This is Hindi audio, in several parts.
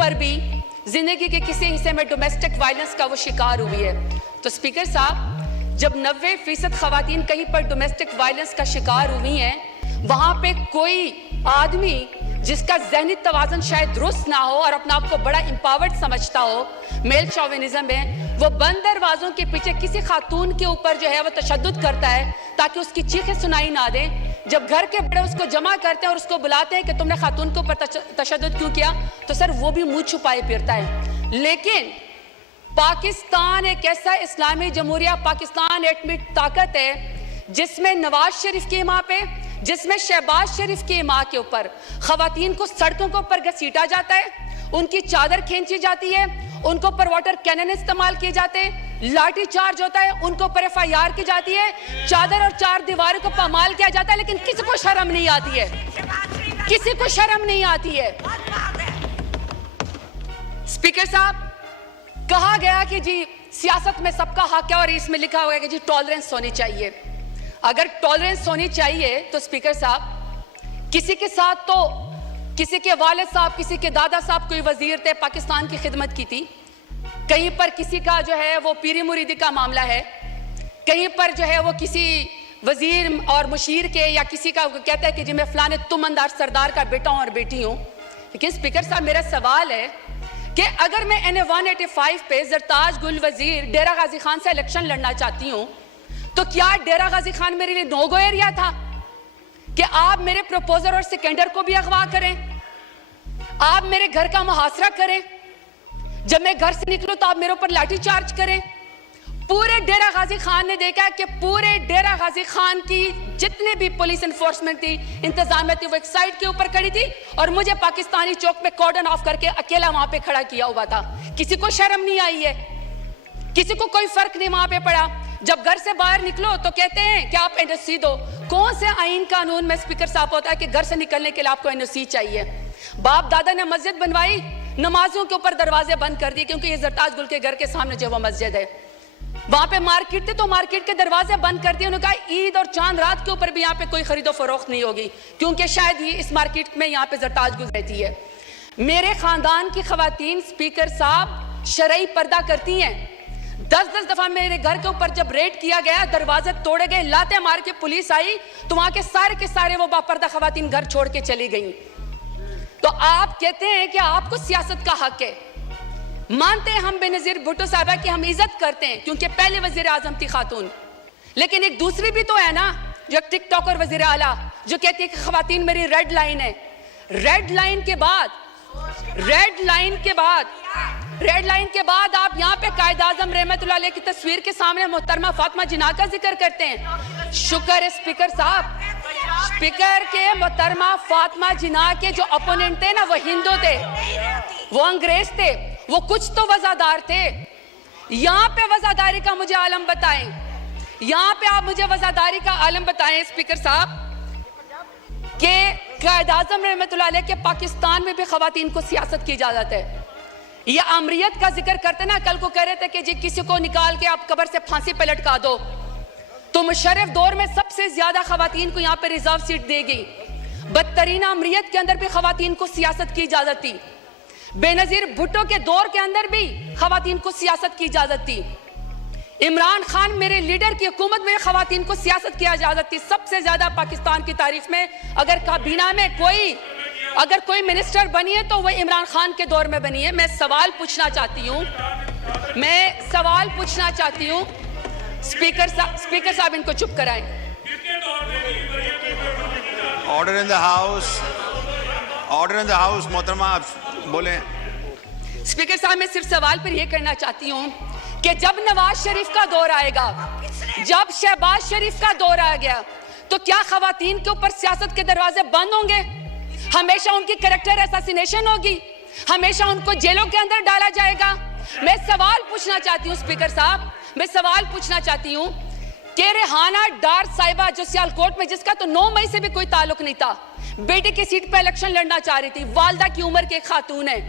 ऊपर भी जिंदगी के किसी हिस्से में डोमेस्टिक वायलेंस का वो शिकार हुई है। तो स्पीकर साहब, जब 90% खवातीन कहीं पर डोमेस्टिक वायलेंस का शिकार हुई हैं, वहां पे कोई आदमी जिसका ज़हनी तवाज़ुन शायद दुरुस्त ना हो और अपना आपको बड़ा एम्पावर्ड समझता हो, मेल शोविनिज्म है, वो बंद दरवाजों के पीछे किसी खातून के ऊपर जो है वो तशद्दुद करता है ताकि उसकी चीखें सुनाई ना दे। जब घर के बड़े उसको जमा करते हैं और उसको बुलाते हैं कि तुमने खातून के ऊपर तशद्दुद क्यों किया, तो सर वो भी मुंह छुपाए फिरता है। लेकिन पाकिस्तान एक ऐसा इस्लामी जमहूरिया पाकिस्तान एटमी ताकत है जिसमें नवाज शरीफ की माँ पे, जिसमें शहबाज शरीफ की माँ के ऊपर खवातीन को सड़कों के ऊपर घसीटा जाता है, उनकी चादर खींची जाती है, उनको ऊपर वाटर कैनन इस्तेमाल किए जाते हैं, लाठी चार्ज होता है, उनको ऊपर FIR की जाती है, चादर और चार दीवारों को पामाल किया जाता है, लेकिन किसी को शर्म नहीं आती है, किसी को शर्म नहीं आती है। स्पीकर साहब, कहा गया कि जी सियासत में सबका हक है और इसमें लिखा हुआ है कि जी टॉलरेंस होनी चाहिए। अगर टॉलरेंस होनी चाहिए तो स्पीकर साहब, किसी के साथ तो किसी के वालिद साहब, किसी के दादा साहब कोई वजीर थे, पाकिस्तान की खिदमत की थी, कहीं पर किसी का जो है वो पीरी मुरीदी का मामला है, कहीं पर जो है वो किसी वजीर और मुशीर के या किसी का कहता है कि जी मैं फलाने तुमंदार सरदार का बेटा हूं और बेटी हूं। लेकिन स्पीकर साहब, मेरा सवाल है कि अगर मैं NA 185 पे जरताज गुल वजीर डेरा गाजी खान से इलेक्शन लड़ना चाहती हूँ, तो क्या डेरा गाजी खान मेरे लिए नो गो एरिया था कि आप मेरे प्रपोजर और सिकंदर को भी अगवा करें, आप मेरे घर का मुहासरा करें, जब मैं घर से निकलूं तो आप मेरे ऊपर लाठी चार्ज करें। पूरे डेरा गाजी खान ने देखा कि पूरे डेरा गाजी खान की जितने भी पुलिस एनफोर्समेंट थी, इंतजामिया थी, वो एक साइड के ऊपर खड़ी थी और मुझे पाकिस्तानी चौक पे कॉर्डन ऑफ करके अकेला वहां पे खड़ा किया हुआ था। किसी को शर्म नहीं आई है, किसी को कोई फर्क नहीं वहां पे पड़ा। जब घर से बाहर निकलो तो कहते हैं कि आप NOC दो। कौन से आईन कानून में स्पीकर साहब होता है कि घर से निकलने के लिए आपको NOC चाहिए? बाप दादा ने मस्जिद बनवाई, नमाजों के ऊपर दरवाजे बंद कर दिए क्योंकि ये जरताज गुल के घर के सामने जो वो मस्जिद है, वहां पे मार्केट थे तो मार्केट के दरवाजे बंद कर दिए। उन्होंने कहा ईद और चांद रात के ऊपर भी यहाँ पे कोई खरीदो फरोख्त नहीं होगी क्योंकि शायद ये इस मार्केट में यहाँ पे जरताज गुल रहती है। मेरे खानदान की खवातीन स्पीकर साहब शरई पर्दा करती हैं। 10-10 दफा मेरे घर के ऊपर जब रेड किया गया, दरवाजे तोड़े गए, लाते मार के पुलिस आई तो वहां के सारे वो बापर्दा खवातीन घर छोड़ के चली गई। तो आप कहते हैं कि आपको सियासत का हक है। मानते हैं हम बेनजीर भुट्टो साहबा की हम इज्जत करते हैं क्योंकि पहले वजीर आजम थी खातून, लेकिन एक दूसरी भी तो है ना जो टिकटॉक और वजीर आला जो कहती है कि खवातीन मेरी रेड लाइन है। रेड लाइन के बाद आप यहाँ पे कायद आजम रहमतुल्लाह अलैह की तस्वीर के सामने मोहतरमा फातिमा जिन्ना का जिक्र करते हैं। शुक्र है स्पीकर साहब, स्पीकर के मोहतरमा फातिमा जिन्ना के जो अपोनेंट थे ना वो हिंदू थे, वो अंग्रेज थे, वो कुछ तो वजादार थे। यहाँ पे वजादारी का मुझे आलम बताएं, यहाँ पे आप मुझे वजादारी का आलम बताएं स्पीकर साहब कि कायद आजम रहमतुल्लाह अलैह के पाकिस्तान में भी खवातीन को सियासत की इजाजत है। ये आमरीत का जिक्र करते ना, कल को कह रहे थे कि जी किसी को निकाल के आप कब्र से फांसी पे लटका दो, तो मुशर्रफ दौर में सबसे ज्यादा खवातीन को यहाँ पे रिजर्व सीट देगी। बदतरीन आमरीत के अंदर भी खवातीन को सियासत की इजाजत थी। बेनजीर भुट्टो के दौर के अंदर भी खवातीन को सियासत की इजाजत थी। इमरान खान मेरे लीडर की हुकूमत में खवातीन को सियासत की इजाजत थी। सबसे ज्यादा पाकिस्तान की तारीख में अगर काबीना में कोई मिनिस्टर बनी है तो वह इमरान खान के दौर में बनी है। मैं सवाल पूछना चाहती हूँ स्पीकर साहब इनको चुप कराएं। ऑर्डर इन द हाउस मोहतरमा, आप बोले। स्पीकर साहब, मैं सिर्फ सवाल पर यह करना चाहती हूँ कि जब नवाज शरीफ का दौर आएगा, जब शहबाज शरीफ का दौर आ गया, तो क्या खवातीन के ऊपर सियासत के दरवाजे बंद होंगे? हमेशा उनकी कैरेक्टर असैसिनेशन होगी, हमेशा उनको जेलों के अंदर डाला जाएगा? मैं सवाल पूछना चाहती हूँ स्पीकर साहब, मैं सवाल पूछना चाहती हूँ कि रेहाना डार साहिबा जो सियालकोट में, जिसका तो 9 मई से भी कोई ताल्लुक नहीं था, बेटे की सीट पे इलेक्शन लड़ना चाह रही थी, वालदा की उम्र के खातून है,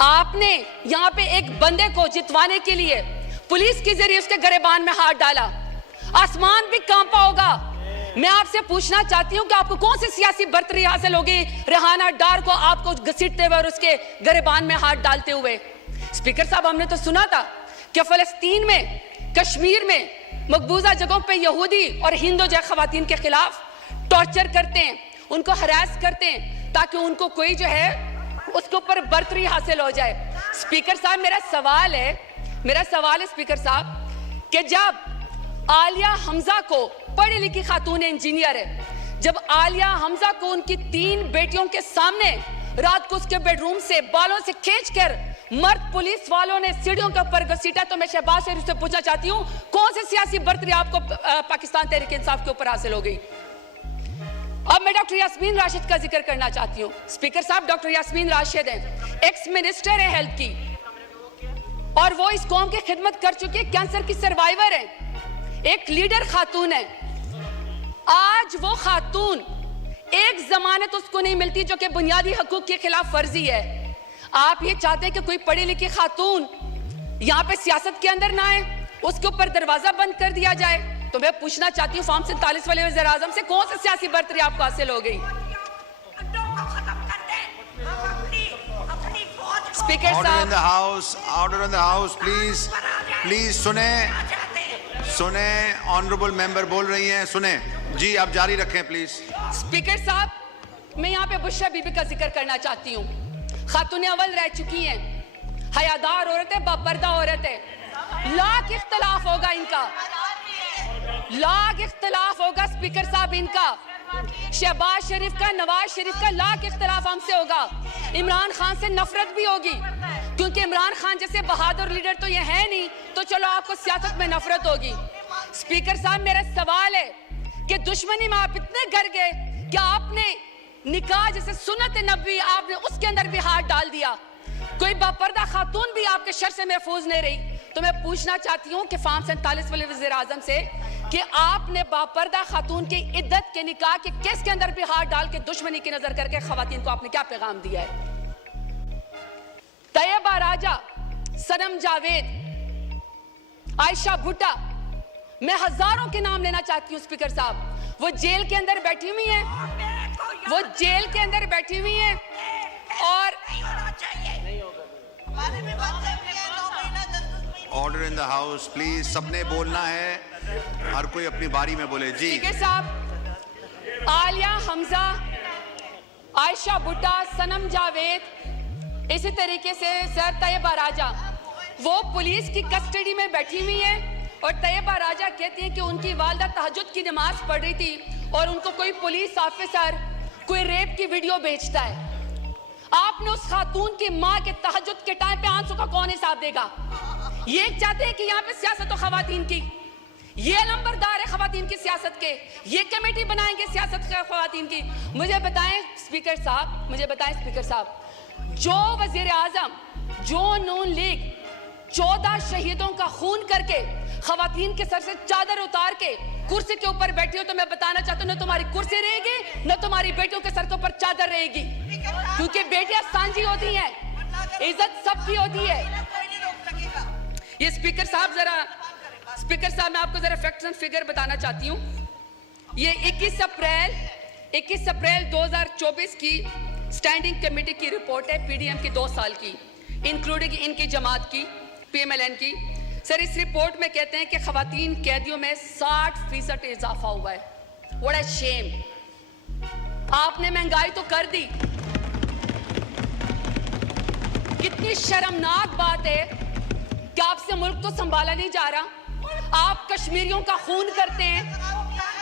आपने यहाँ पे एक बंदे को जितवाने के लिए पुलिस के जरिए उसके गरेबान में हाथ डाला। आसमान भी कांपा होगा, मैं आपसे पूछना चाहती हूं कि आपको कौन सी सियासी बर्तरी हासिल होगी रेहाना डार को आपको घसीटते हुए और उसके गिरबान में हाथ डालते हुए? स्पीकर साहब, हमने तो सुना था कि फलस्तीन में, कश्मीर में मकबूजा जगहों पे यहूदी और हिंदू जो खवातीन के खिलाफ टॉर्चर करते हैं, उनको हरास करते हैं ताकि उनको कोई जो है उसके ऊपर बर्तरी हासिल हो जाए। स्पीकर साहब, मेरा सवाल है स्पीकर साहब कि जब आलिया हमजा को, पढ़ी लिखी खातून इंजीनियर है, जब आलिया हमजा को उनकी 3 बेटियों के सामने रात को उसके बेडरूम से बालों से खींचकर मर्द पुलिस वालों ने सीढ़ियों के ऊपर घसीटा, तो मैं शहबाज शरीफ से पूछना चाहती हूं कौन सी सियासी बर्तरी आपको पाकिस्तान तहरीक इंसाफ के ऊपर हासिल हो गई? अब मैं डॉक्टर यास्मीन राशिद का जिक्र करना चाहती हूँ। स्पीकर साहब, डॉक्टर यास्मीन राशिद हैं, एक्स मिनिस्टर है हेल्थ की, और वो इस कौम की खिदमत कर चुकी है, कैंसर की सर्वाइवर है, एक लीडर खातून है। आज वो खातून, एक जमानत उसको नहीं मिलती जो कि बुनियादी हकूक के खिलाफ फर्जी है। आप ये चाहते हैं कि कोई पढ़ी लिखी खातून यहाँ पे सियासत के अंदर ना आए, उसके ऊपर दरवाजा बंद कर दिया जाए? तो मैं पूछना चाहती हूँ फॉर्म 47 वाले वज़ीर आज़म से, कौन सी सियासी बर्तरी आपको हासिल हो गई? स्पीकर साहब, order in the house please सुने ऑनरेबल मेंबर बोल रही हैं, सुने जी, आप जारी रखें प्लीज। स्पीकर साहब, मैं यहाँ पे बुशरा बीबी का जिक्र करना चाहती हूँ। खातून अव्वल रह चुकी हैं, हयादार औरत है, बापर्दा औरत है, लाख इख्तलाफ होगा इनका, लाख इख्तलाफ होगा स्पीकर साहब इनका, शहबाज शरीफ का, नवाज शरीफ का लाख इख्तलाफ हमसे होगा, इमरान खान से नफरत भी होगी, क्योंकि इमरान खान जैसे बहादुर लीडर तो ये है नहीं, तो चलो आपको सियासत में नफरत होगी। स्पीकर साहब, मेरा सवाल है कि दुश्मनी में आप इतने गर गए कि आपने निकाह जैसे सुन्नत नबी, आपने उसके अंदर भी हाथ डाल दिया, कोई बापर्दा खातून भी आपके शर से महफूज नहीं रही। तो मैं पूछना चाहती हूँ कि फॉर्म 47 वाले वज़ीर आज़म से कि आपने बापर्दा खातून की इद्दत के निकाह के केस के अंदर भी हाथ डाल के दुश्मनी की नजर करके खवातीन को आपने क्या पैगाम दिया है? तैयबा राजा, सनम जावेद, आयशा भुट्टा, मैं हजारों के नाम लेना चाहती हूँ स्पीकर साहब, वो जेल के अंदर बैठी हुई हैं, वो जेल के अंदर बैठी हुई हैं, और order in the house please, सबने बोलना है, हर कोई अपनी बारी में बोले जी। स्पीकर साहब, आलिया हमजा, आयशा भुट्टा, सनम जावेद, इसी तरीके से सर तैयबा राजा, वो पुलिस की कस्टडी में बैठी हुई हैं, और तैयबा राजा कहती हैं कि उनकी वालिदा तहज्जुद की नमाज पढ़ रही थी और उनको कोई पुलिस ऑफिसर कोई रेप की वीडियो भेजता है। आपने उस खातून की माँ के तहज्जुद के टाइम पे आंसू का कौन हिसाब देगा? ये चाहते हैं कि यहाँ पे सियासत हो खवातीन की, ये नंबरदार है खवातीन की सियासत के, ये कमेटी बनाएंगे सियासत खवातीन की। मुझे बताएं स्पीकर साहब, जो वजीर आजम, जो नून लीग 14 शहीदों का खून करके खवातीन के सर से चादर उतार के कुर्सी के ऊपर बैठी हो, तो मैं बताना चाहता हूँ न तुम्हारी कुर्सी रहेगी, न तुम्हारी बेटियों के सर के ऊपर चादर रहेगी, क्योंकि बेटियां सांझी होती हैं, इज्जत सबकी होती है। ये स्पीकर साहब, मैं आपको जरा फैक्ट्स एंड फिगर बताना चाहती हूँ। ये 21 अप्रैल 2024 की स्टैंडिंग कमेटी की रिपोर्ट है, पीडीएम की 2 साल की, इंक्लूडिंग इनकी जमात की, पीएमएलएन की। सर, इस रिपोर्ट में कहते हैं कि खवातीन कैदियों में 60% इजाफा हुआ है। What a shame! आपने महंगाई तो कर दी, कितनी शर्मनाक बात है कि आपसे मुल्क तो संभाला नहीं जा रहा। आप कश्मीरियों का खून करते हैं,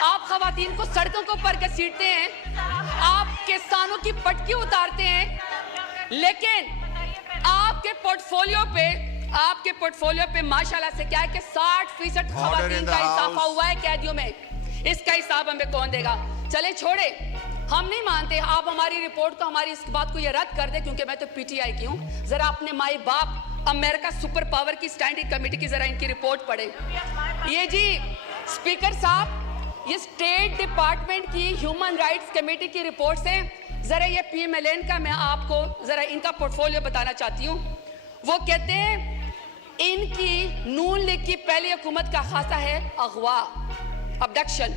आप खवातीन को सड़कों के ऊपर घसीटते हैं, आप किसानों की पटकी उतारते हैं, लेकिन आपके पोर्टफोलियो पे माशाल्लाह से क्या है कि 60% खवातीन का इजाफा हुआ है कैदियों में। इसका हिसाब हमें कौन देगा? चले छोड़े, हम नहीं मानते। आप हमारी रिपोर्ट को, हमारी इस बात को ये रद्द कर दे, क्योंकि मैं तो पीटीआई की हूँ। जरा अपने माई बाप अमेरिका सुपर पावर की स्टैंडिंग कमेटी की जरा इनकी रिपोर्ट पढ़े। ये जी स्पीकर साहब, ये स्टेट डिपार्टमेंट की ह्यूमन राइट्स कमेटी की रिपोर्ट से जरा ये पीएमएलएन का मैं आपको जरा इनका पोर्टफोलियो बताना चाहती हूँ। वो कहते हैं इनकी नून लीग की पहली हुकूमत का खासा है अगवा, अबडक्शन,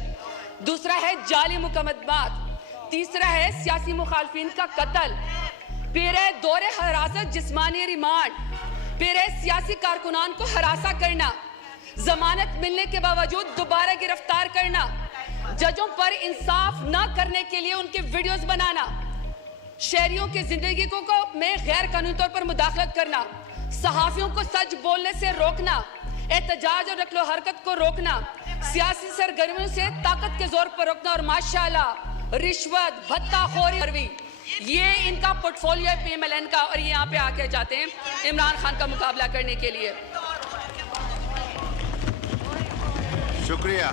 दूसरा है जाली मुकदमात, तीसरा है सियासी मुखालफिन का कत्ल, फिर है दौरे हरासत जिस्मानी रिमांड, फिर है सियासी कारकुनान को हरासा करना, जमानत मिलने के बावजूद दोबारा गिरफ्तार करना, जजों पर इंसाफ न करने के लिए उनके वीडियोस बनाना, शहरियों की जिंदगी को में गैर कानूनी तौर पर मुदाखलत करना, सहाफियों को सच बोलने से रोकना, एहतजाज और नकलो हरकत को रोकना, सियासी सरगर्मियों से ताकत के जोर पर रोकना और माशाल्लाह रिश्वत भत्ताखोरी, ये इनका पोर्टफोलियो है PMLN का। और ये यहाँ पे आके जाते हैं इमरान खान का मुकाबला करने के लिए। शुक्रिया।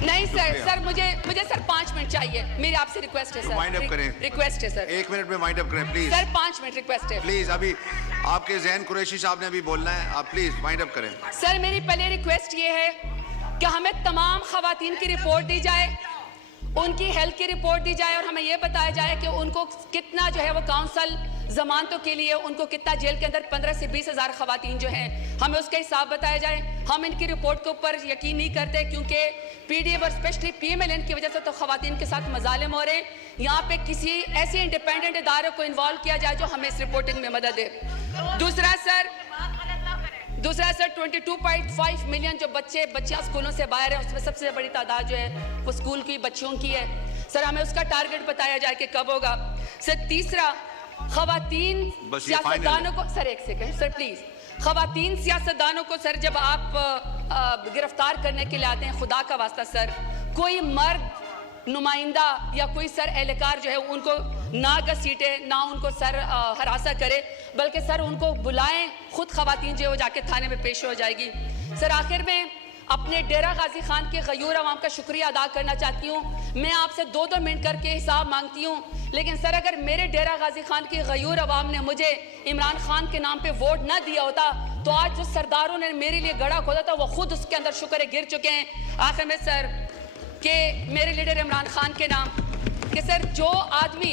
नहीं सर मुझे सर 5 मिनट चाहिए, मेरी आपसे रिक्वेस्ट है सर। वाइंड अप करें, रिक्वेस्ट है सर, 1 मिनट में वाइंड अप करें प्लीज। सर 5 मिनट रिक्वेस्ट है प्लीज। अभी आपके जहन कुरैशी साहब ने अभी बोलना है, आप प्लीज वाइंड अप करें। सर मेरी पहले रिक्वेस्ट ये है कि हमें तमाम खवातीन की रिपोर्ट दी जाए, उनकी हेल्थ की रिपोर्ट दी जाए और हमें यह बताया जाए कि उनको कितना जो है वो काउंसिल जमानतों के लिए उनको कितना जेल के अंदर 15 से 20 हज़ार खवातीन जो हैं, हमें उसका हिसाब बताया जाए। हम इनकी रिपोर्ट के ऊपर यकीन नहीं करते क्योंकि PDF और स्पेशली PMLN की वजह से तो खवातीन के साथ मजालिम हो रहे हैं। यहाँ पे किसी ऐसे इंडिपेंडेंट इदारे को इन्वॉल्व किया जाए जो हमें इस रिपोर्टिंग में मदद दे। दूसरा सर 22.5 मिलियन जो बच्चियां स्कूलों से बाहर हैं, उसमें सबसे बड़ी तादाद जो है वो स्कूल की बच्चियों की है। सर हमें उसका टारगेट बताया जाए कि कब होगा। सर तीसरा, खवातीन सियासतदानों को, सर एक सेकंड सर प्लीज, खवातीन सियासतदानों को सर जब आप गिरफ्तार करने के लिए आते हैं, खुदा का वास्ता सर कोई मर्द नुमाइंदा या कोई सर एहलकार जो है उनको ना घसीटे, ना उनको सर हरासा करे, बल्कि सर उनको बुलाएं, खुद खवातीन जो है वो जाके थाने में पेश हो जाएगी। सर आखिर में अपने डेरा गाजी खान के गयूर अवाम का शुक्रिया अदा करना चाहती हूँ। मैं आपसे 2-2 मिनट करके हिसाब मांगती हूँ, लेकिन सर अगर मेरे डेरा गाजी खान की गयूर अवाम ने मुझे इमरान खान के नाम पे वोट ना दिया होता तो आज जो सरदारों ने मेरे लिए गड़ा खोदा था वो खुद उसके अंदर शुक्र गिर चुके हैं। आखिर में सर कि मेरे लीडर इमरान खान के नाम कि सर जो आदमी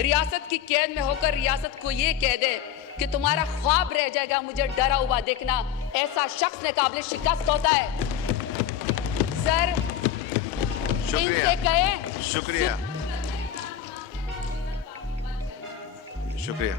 रियासत की कैद में होकर रियासत को ये कह दे कि तुम्हारा ख्वाब रह जाएगा मुझे डरा हुआ देखना, ऐसा शख्स ने काबिल शिकस्त होता है। सर इनसे कहे शुक्रिया। शुक्रिया।